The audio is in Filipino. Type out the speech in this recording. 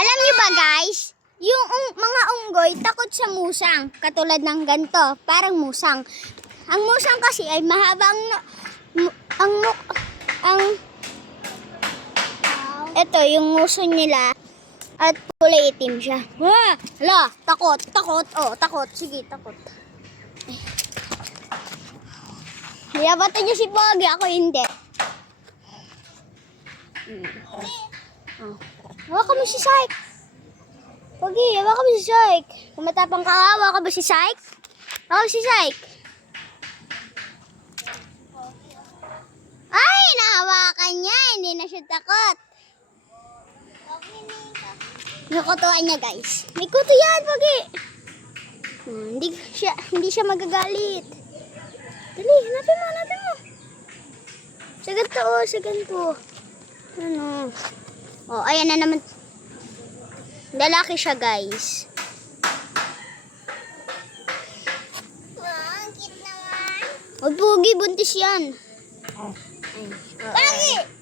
Alam niyo ba guys, yung mga unggoy takot sa musang, katulad ng ganto, parang musang. Ang musang kasi ay mahabang ito yung nguso nila at kulay itim siya. Hala, takot. Oh, takot. Sige, takot. Niyabatan niyo si Pogi, ako hindi. Hawakan mo si Syke. Pogi, hawakan mo si Syke. Kung matapang ka, hawakan mo si Syke. Hawakan si Syke. Ay, nahawakan niya. Hindi na siya takot. Nakutuan niya guys. May kuto yan, Pogi. Hindi siya magagalit. Dali, hanapin mo. Sa ganito. Ano? Oh, ayan na naman. Lalaki siya, guys. Ang cute naman. Pogi, buntis yan. Pogi!